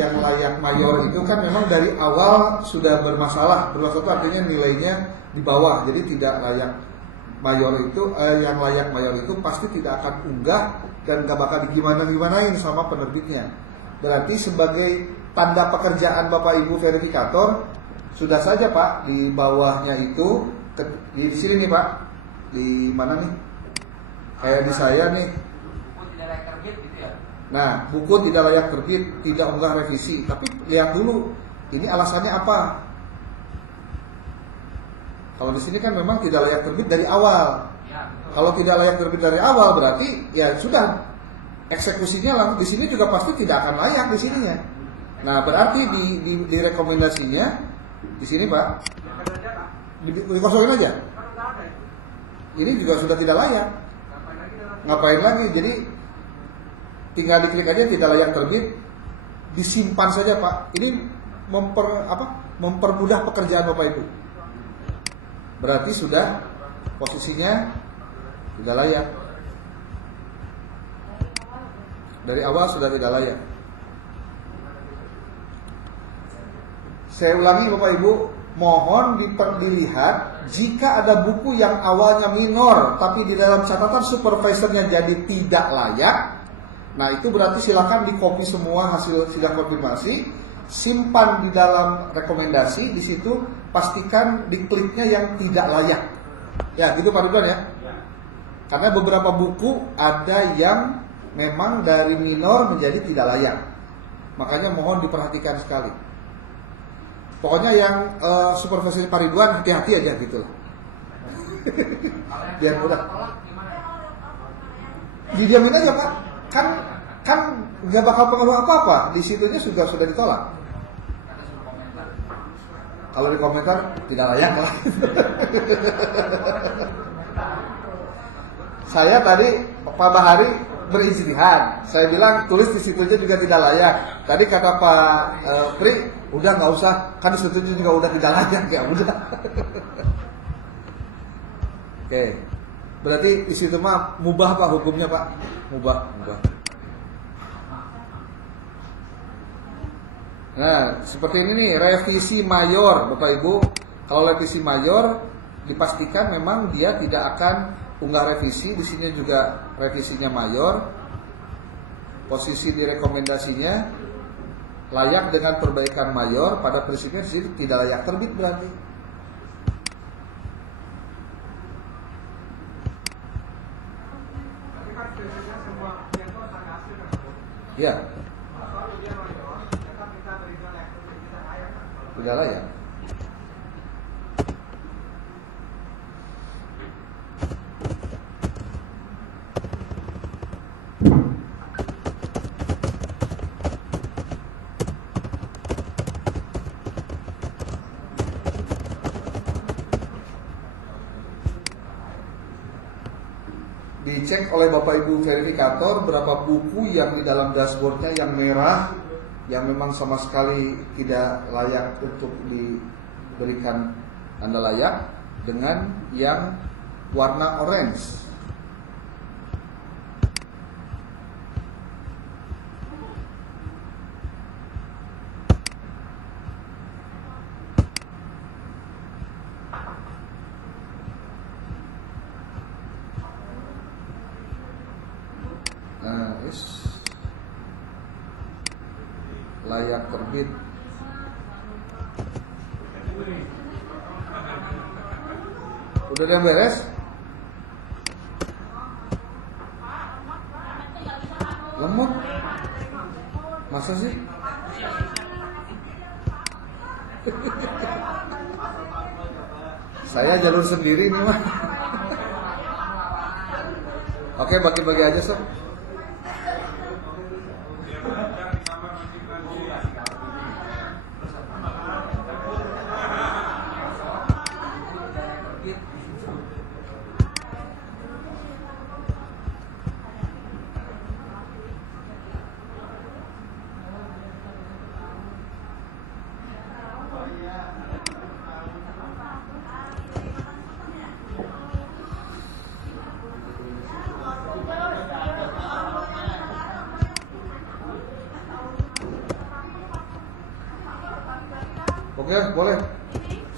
yang layak mayor itu kan memang dari awal sudah bermasalah. Bermasalah itu artinya nilainya di bawah, jadi tidak layak mayor itu yang layak mayor itu pasti tidak akan unggah dan gak bakal digimana-gimanain sama penerbitnya. Berarti sebagai tanda pekerjaan Bapak Ibu verifikator, sudah saja Pak di bawahnya itu di sini nih Pak, di mana nih? Kayak di saya nih. Buku tidak layak terbit gitu ya. Nah, buku tidak layak terbit, tidak unggah revisi. Tapi lihat dulu, ini alasannya apa? Kalau di sini kan memang tidak layak terbit dari awal. Ya, betul. Kalau tidak layak terbit dari awal berarti ya sudah eksekusinya lah. Di sini juga pasti tidak akan layak di sininya. Nah, berarti di rekomendasinya di sini Pak, dikosongin aja. Ini juga sudah tidak layak. Ngapain lagi? Jadi tinggal diklik aja tidak layak terbit, disimpan saja Pak. Ini mempermudah pekerjaan Bapak Ibu. Berarti sudah posisinya sudah layak. Dari awal sudah tidak layak. Saya ulangi Bapak Ibu, mohon dilihat jika ada buku yang awalnya minor tapi di dalam catatan supervisornya jadi tidak layak. Nah, itu berarti silakan di copy semua hasil sidang konfirmasi, simpan di dalam rekomendasi, di situ pastikan dikliknya yang tidak layak. Ya, gitu Pak Ridwan ya. Karena beberapa buku ada yang memang dari minor menjadi tidak layak. Makanya mohon diperhatikan sekali. Pokoknya yang supervisor Pak Ridwan hati-hati aja gitu lah. Biar mudah. Didiamin aja Pak. Kan nggak bakal pengaruh apa-apa. Di situnya sudah ditolak. Kalau di komentar tidak layak lah. Saya tadi Pak Bahari berijtihad. Saya bilang tulis di situnya juga tidak layak. Tadi kata Pak Pri, udah nggak usah, kan di situnya juga udah tidak layak ya udah. Oke, berarti di situ mah mubah Pak hukumnya Pak, mubah. Nah, seperti ini nih revisi mayor Bapak Ibu. Kalau revisi mayor dipastikan memang dia tidak akan unggah revisi. Di sini juga revisinya mayor. Posisi di rekomendasinya layak dengan perbaikan mayor, pada prinsipnya di sini tidak layak terbit berarti. Ya. Tidak layak. Dicek oleh Bapak Ibu verifikator berapa buku yang di dalam dashboardnya yang merah, yang memang sama sekali tidak layak untuk diberikan tanda layak, dengan yang warna orange. Nah, layak terbit. Udah ada yang beres? Lemot? Masa sih? Saya jalur sendiri nih mah. Oke, bagi-bagi aja Sob. Oke, boleh.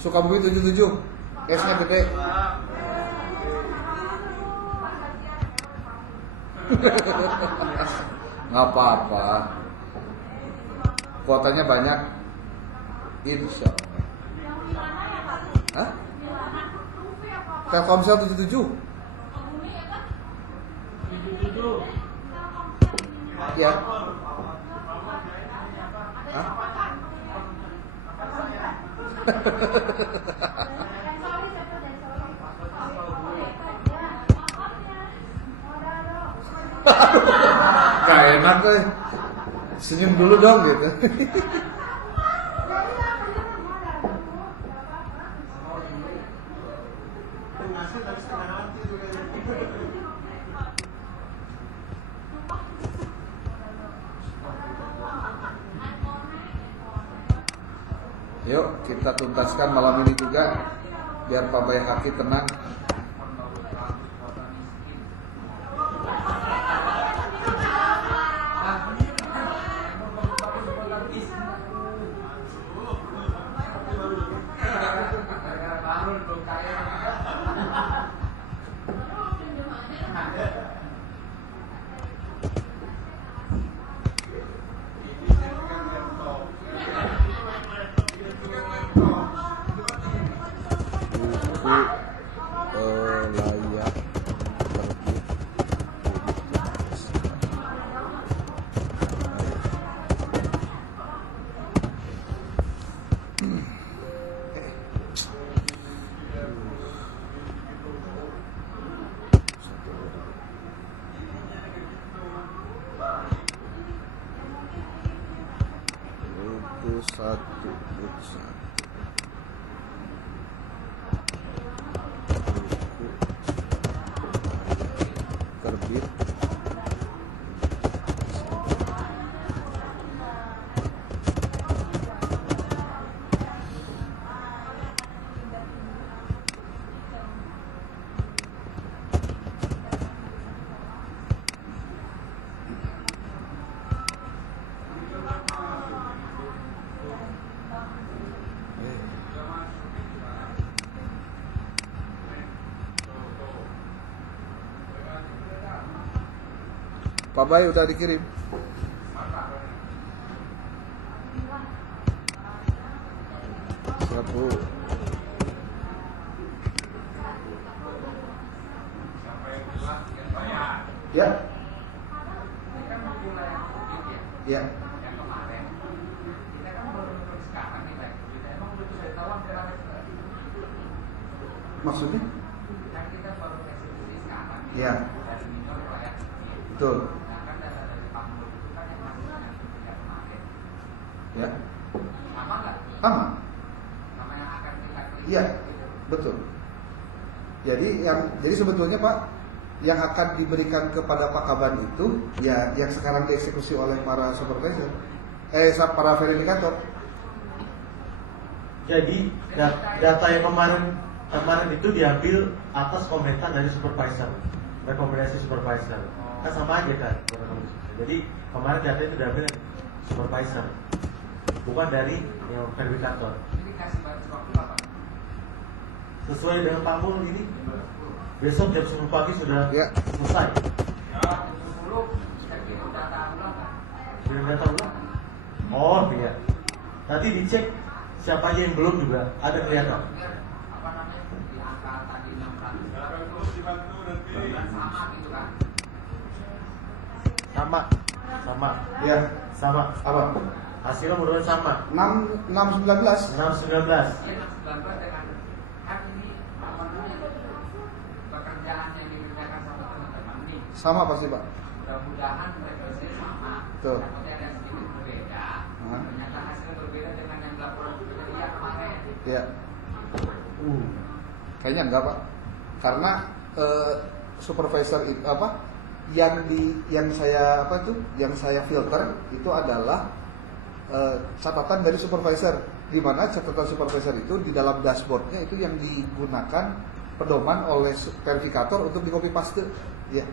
Sukabumi 77. S-nya gede. Nggak apa-apa. Kuotanya banyak. Insya Allah. Hah? Telkomsel 77. Ya. Hah? Gak enak deh. Senyum dulu dong gitu. Yuk kita tuntaskan malam ini juga biar Pak Bayhaqi tenang. Layak terbit. Buku satu. Terbit Pak Bay udah dikirim. Siap Bu. Ya. Ya. Yang kemarin kita kan baru sekarang nih, Pak. Emang udah tahu berapa? Maksudnya? Kan kita baru eksekusi sekarang. Ya. Dari minor proyek. Betul. Ya. Sama nggak? Sama. Sama yang akan kita klik. Iya. Betul. Jadi sebetulnya Pak, yang akan diberikan kepada Pak Kaban itu ya yang sekarang dieksekusi oleh para supervisor, para verifikator. Jadi data yang kemarin itu diambil atas komentar dari supervisor, rekomendasi supervisor. Kan sama aja kan. Jadi kemarin data itu diambil dari supervisor, bukan dari yang verifikator. Ini kasih waktu apa? Sesuai dengan Pak Mul ini, besok jam 10 pagi sudah Ya. selesai. Ya, 10 kita kirim data ulang kan? Kirim data ulang. Oh iya. Nanti dicek siapa aja yang belum juga ada kelihatan. Apa namanya? Di angka tadi 600. Terus dibantu nanti. Sama gitu kan? Sama. Ya. Sama. Apa? Hasilnya mudah-mudahan sama. 619. 619. Iya, 19 dengan kan ini apa namanya? Pekerjaan yang dikerjakan sama teman-teman nih. Sama pasti Pak. Mudah-mudahan revisi sama. Betul. Takutnya ada yang sedikit berbeda. Ternyata hasilnya berbeda dengan yang dilaporan pekerja kemarin. Ya. Kayaknya enggak Pak. Karena supervisor itu apa? Yang saya filter itu adalah catatan dari supervisor, di mana catatan supervisor itu di dalam dashboardnya itu yang digunakan pedoman oleh verifikator untuk di copy paste. Ya.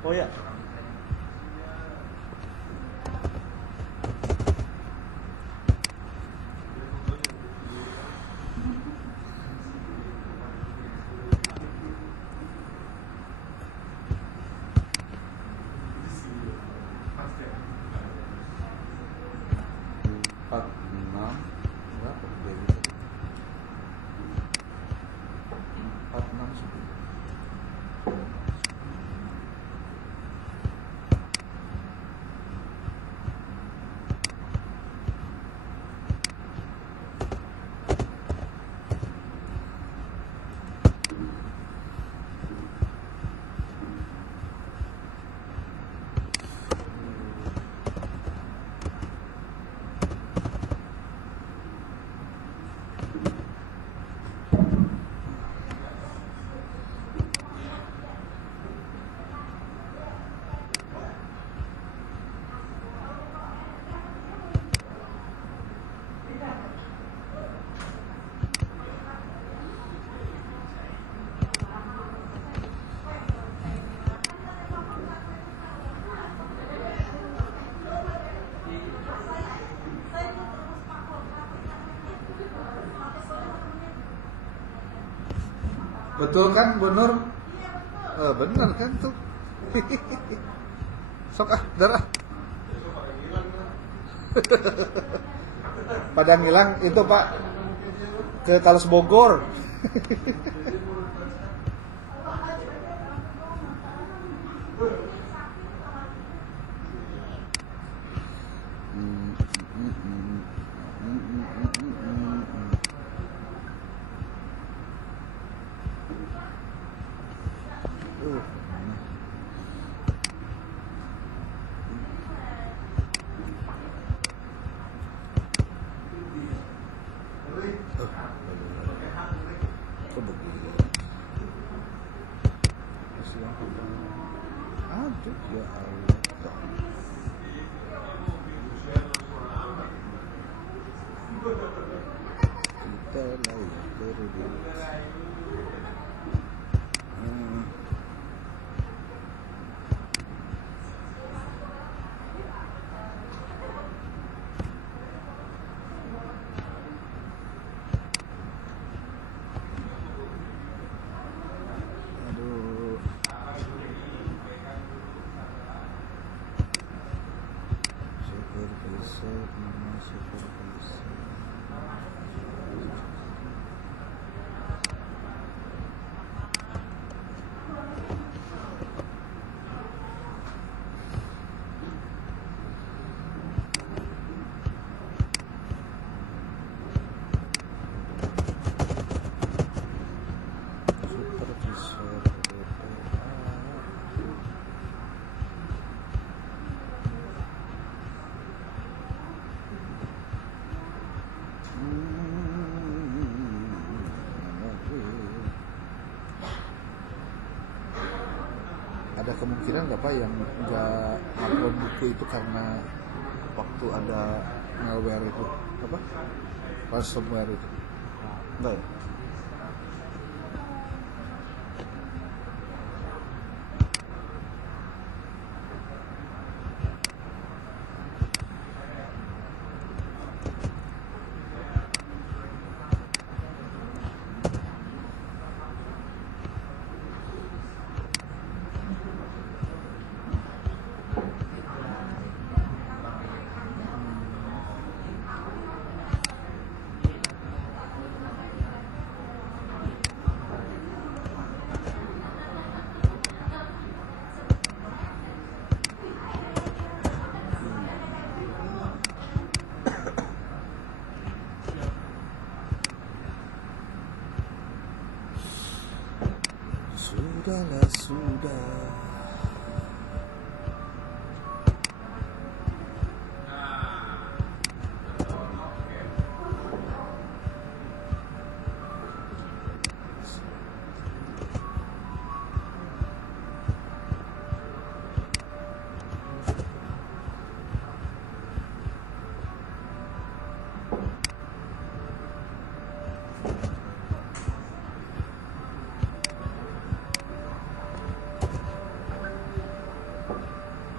Oh ya. Betul kan, Bu Nur? Benar kan tuh. Sok darah. Padang hilang itu Pak ke Talas Bogor. Aduh ya Allah. Kita layak berdiri. Aduh. Syukur bisa, syukur bisa. Super bisa berdoa. Ada kemungkinan nggak Pak yang nggak upload buku itu karena waktu ada malware itu apa ransomware itu? Enggak ya? Sudahlah, sudah.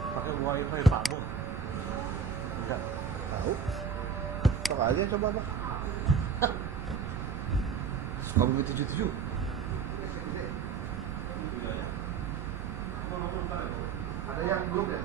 Pakai wifi Pakmu? Enggak. Tahu? Sok aja coba Pak. Sukabumi 77. Ada yang belum ya?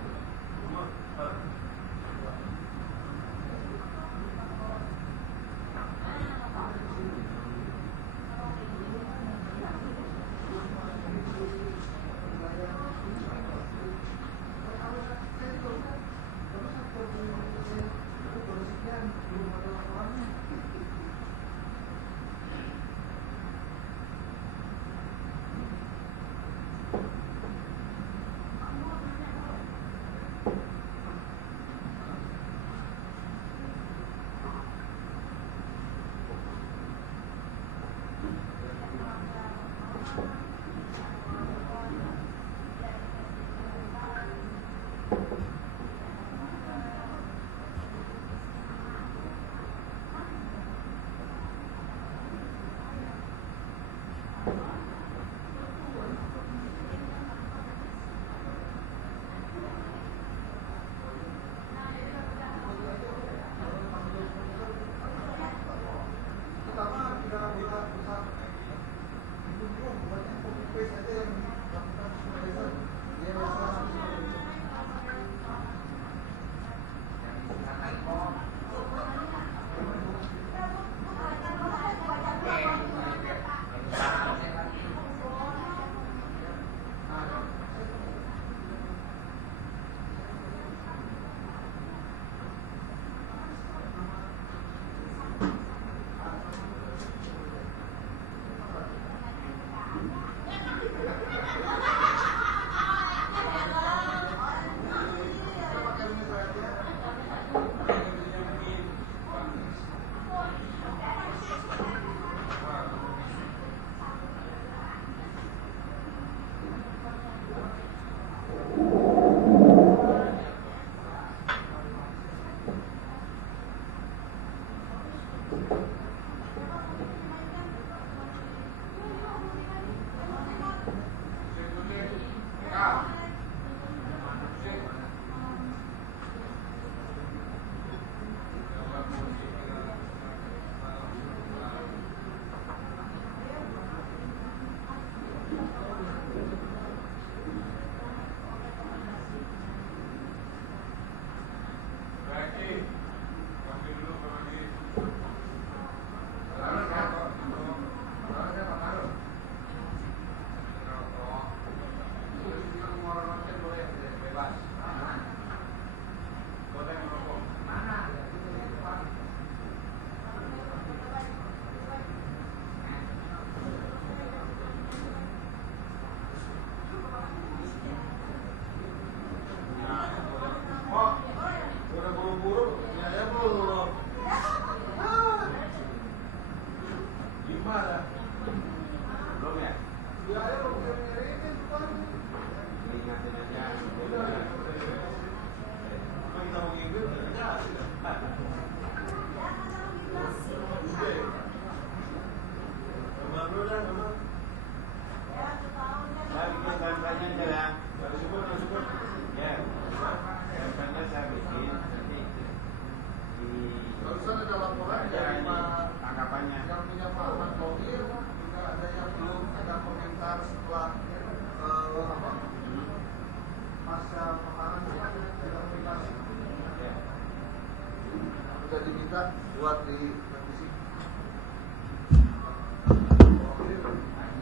Kak buat di revisi.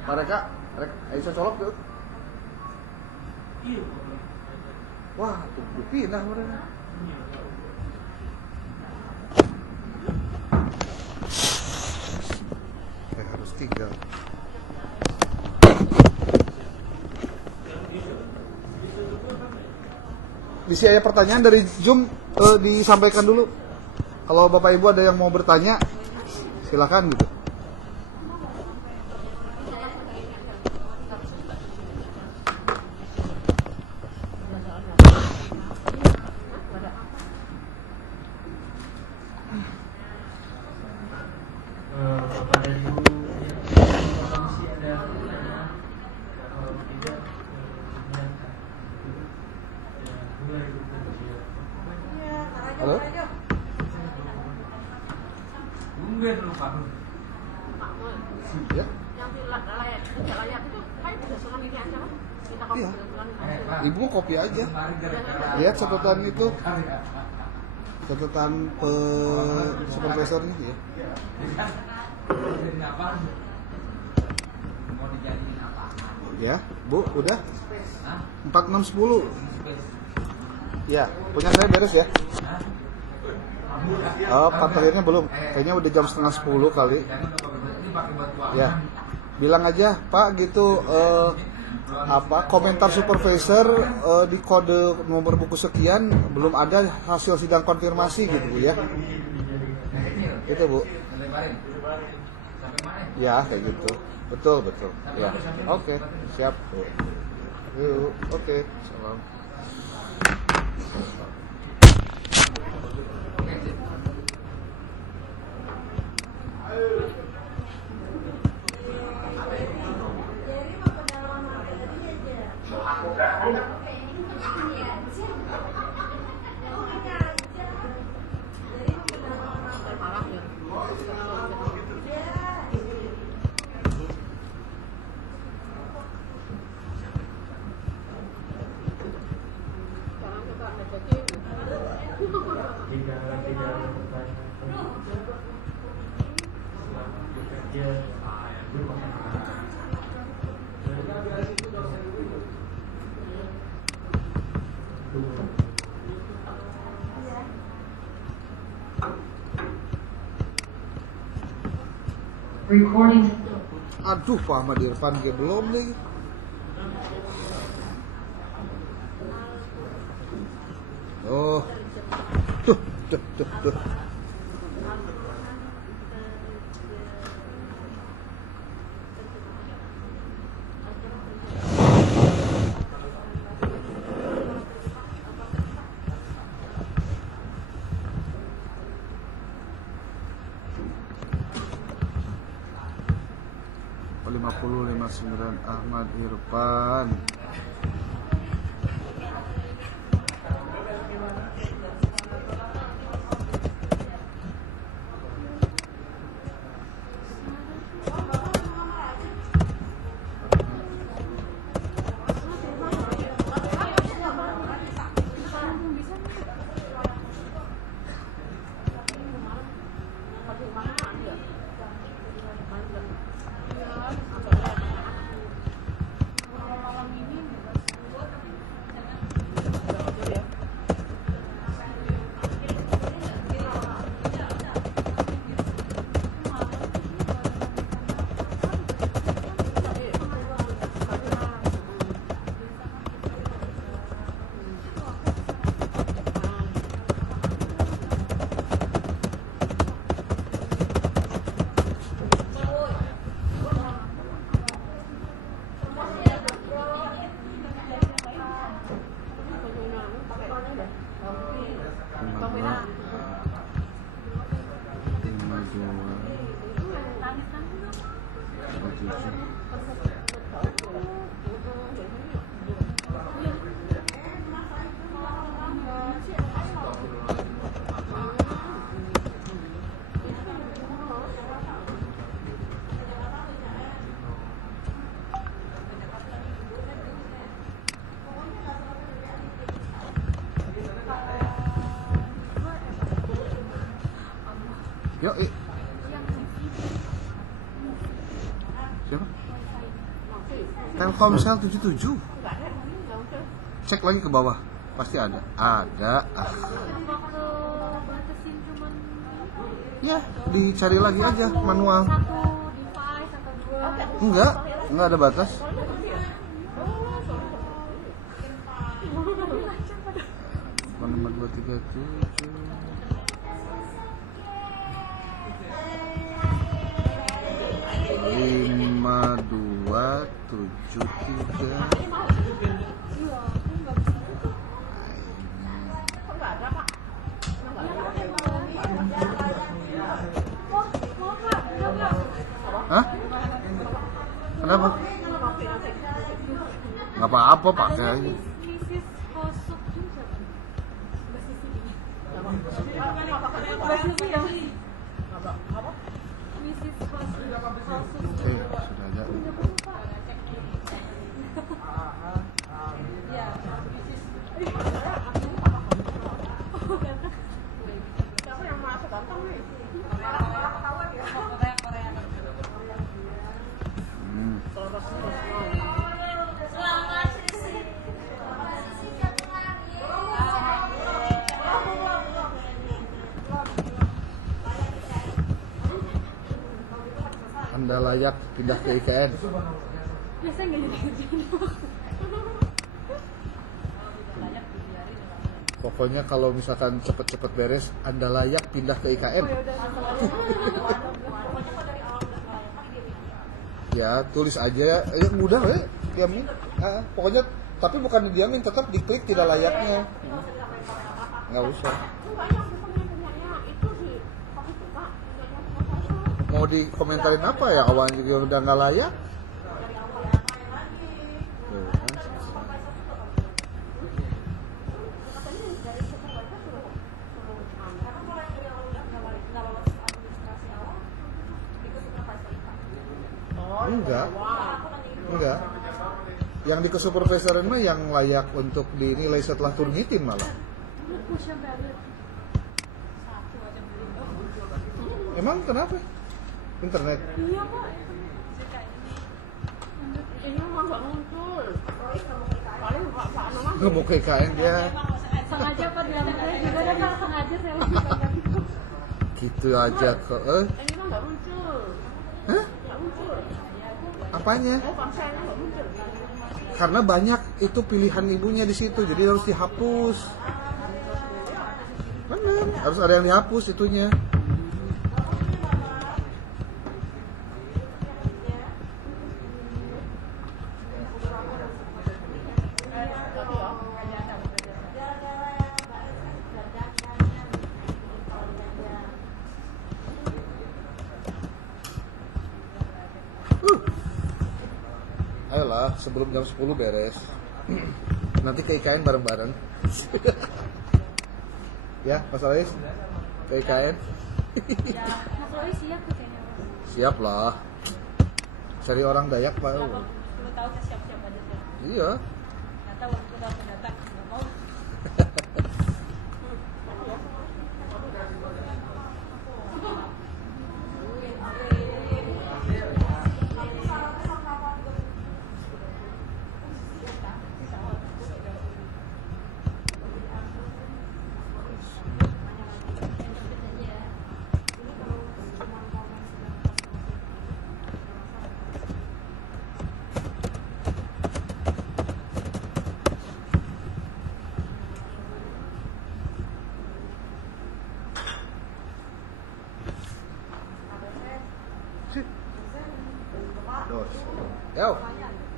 Pada Kak, Aisyah colok tuh. Wah, tuh pindah mereka. Harus 3. Isi ada pertanyaan dari Zoom disampaikan dulu. Kalau Bapak Ibu ada yang mau bertanya, silakan gitu. Bapak dan Ibu komisi ada pertanyaan? Kalau tidak, mulai Halo? Mungkin lupa. Ya. Yang tidak layak itu kan berdasarkan ini aja kan? Kita Iya. aja. Ibu mau kopi aja. Lihat catatan itu. Catatan supervisor ini ya. Mau dijadiin apa? Ya, Bu, udah 4610. Ya, punya saya beres ya. Oh, parkirnya belum. Kayaknya udah jam setengah 10 kali. Ya, bilang aja Pak gitu. Komentar supervisor di kode nomor buku sekian belum ada hasil sidang konfirmasi gitu Bu ya. Itu Bu. Ya kayak gitu. Betul. Ya. Oke, siap Bu. Yuk, oke. Salam. Jika tidak ada pertanyaan, selamat bekerja. Recording. Aduh, Pak Ahmad Irfan dia belum nih. Oh. Tuh. 5059 Ahmad Irfan. Malam ini Yuk, siapa? Telkomsel 77. Cek lagi ke bawah, pasti ada. Ada. Ya, dicari lagi aja manual. Enggak ada batas. Nomor 237. Lima 273. Hah? Kenapa? Nggak apa-apa, pakai aja. Sudah ada. Anda layak pindah ke IKN. Biasanya nggak jadi kerjaan. Pokoknya kalau misalkan cepet-cepet beres, Anda layak pindah ke IKN. Ya, tulis aja, ya mudah ya, diamin. Pokoknya, tapi bukan didiamin, tetap diklik tidak layaknya. Nggak usah. Mau dikomentarin apa ya, awalnya juga udah nggak layak. Enggak. Yang di kesupervisoran mah yang layak untuk dinilai setelah turun meeting malah. Emang kenapa? Internet? Iya Pak. Ini mah nggak muncul. Paling Pak Anwar Nggak mau ke IKN dia. sengaja Pak dilakukan juga ada Pak sengaja saya lakukan. Gitu aja kok. Ini mah nggak muncul. Hah? Nggak muncul. Apanya? Konsennya nggak muncul. Karena banyak itu pilihan ibunya di situ, jadi harus dihapus. Benar, harus ada yang dihapus itunya. Ayolah, sebelum jam 10 beres. Nanti ke IKN bareng-bareng. Ya, Mas Rais? Ke IKN? Mas Roy siap tuh kayaknya. Siap lah. Cari orang Dayak, Pak. Lu tahu saya siap-siap aja tuh. Iya. Ternyata waktu udah datang nggak mau. Dos. Yo.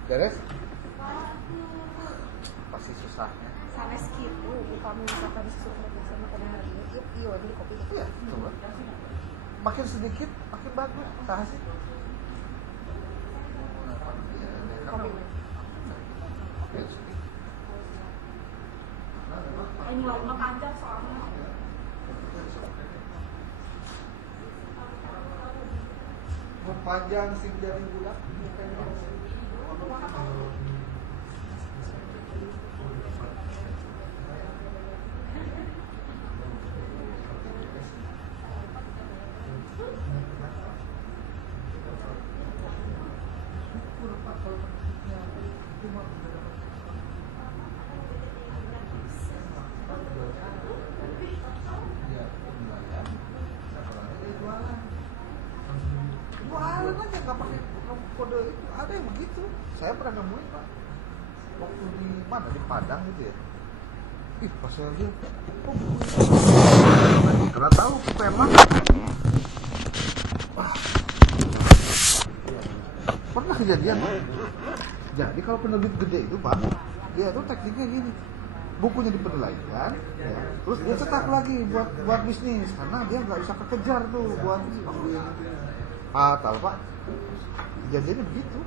Beres? Pasti susahnya. Sampai segitu, kamu misalkan super sama pada hari ini, iya di kopi. Iya, coba. Makin sedikit, makin bagus. Sah sih. Ini lama panjang soalnya. Panjang sih dari budak. Saya pernah nemuin Pak, waktu di mana, di Padang gitu ya. Ih, pas saya lihat, oh buku ini karena tahu pernah. Pernah kejadian Pak. Jadi kalau penerbit gede itu Pak, dia itu tekniknya gini, bukunya dipenilaikan, ya, terus dia cetak lagi buat bisnis, karena dia nggak bisa kekejar tuh buat fatal Pak. Kejadiannya begitu.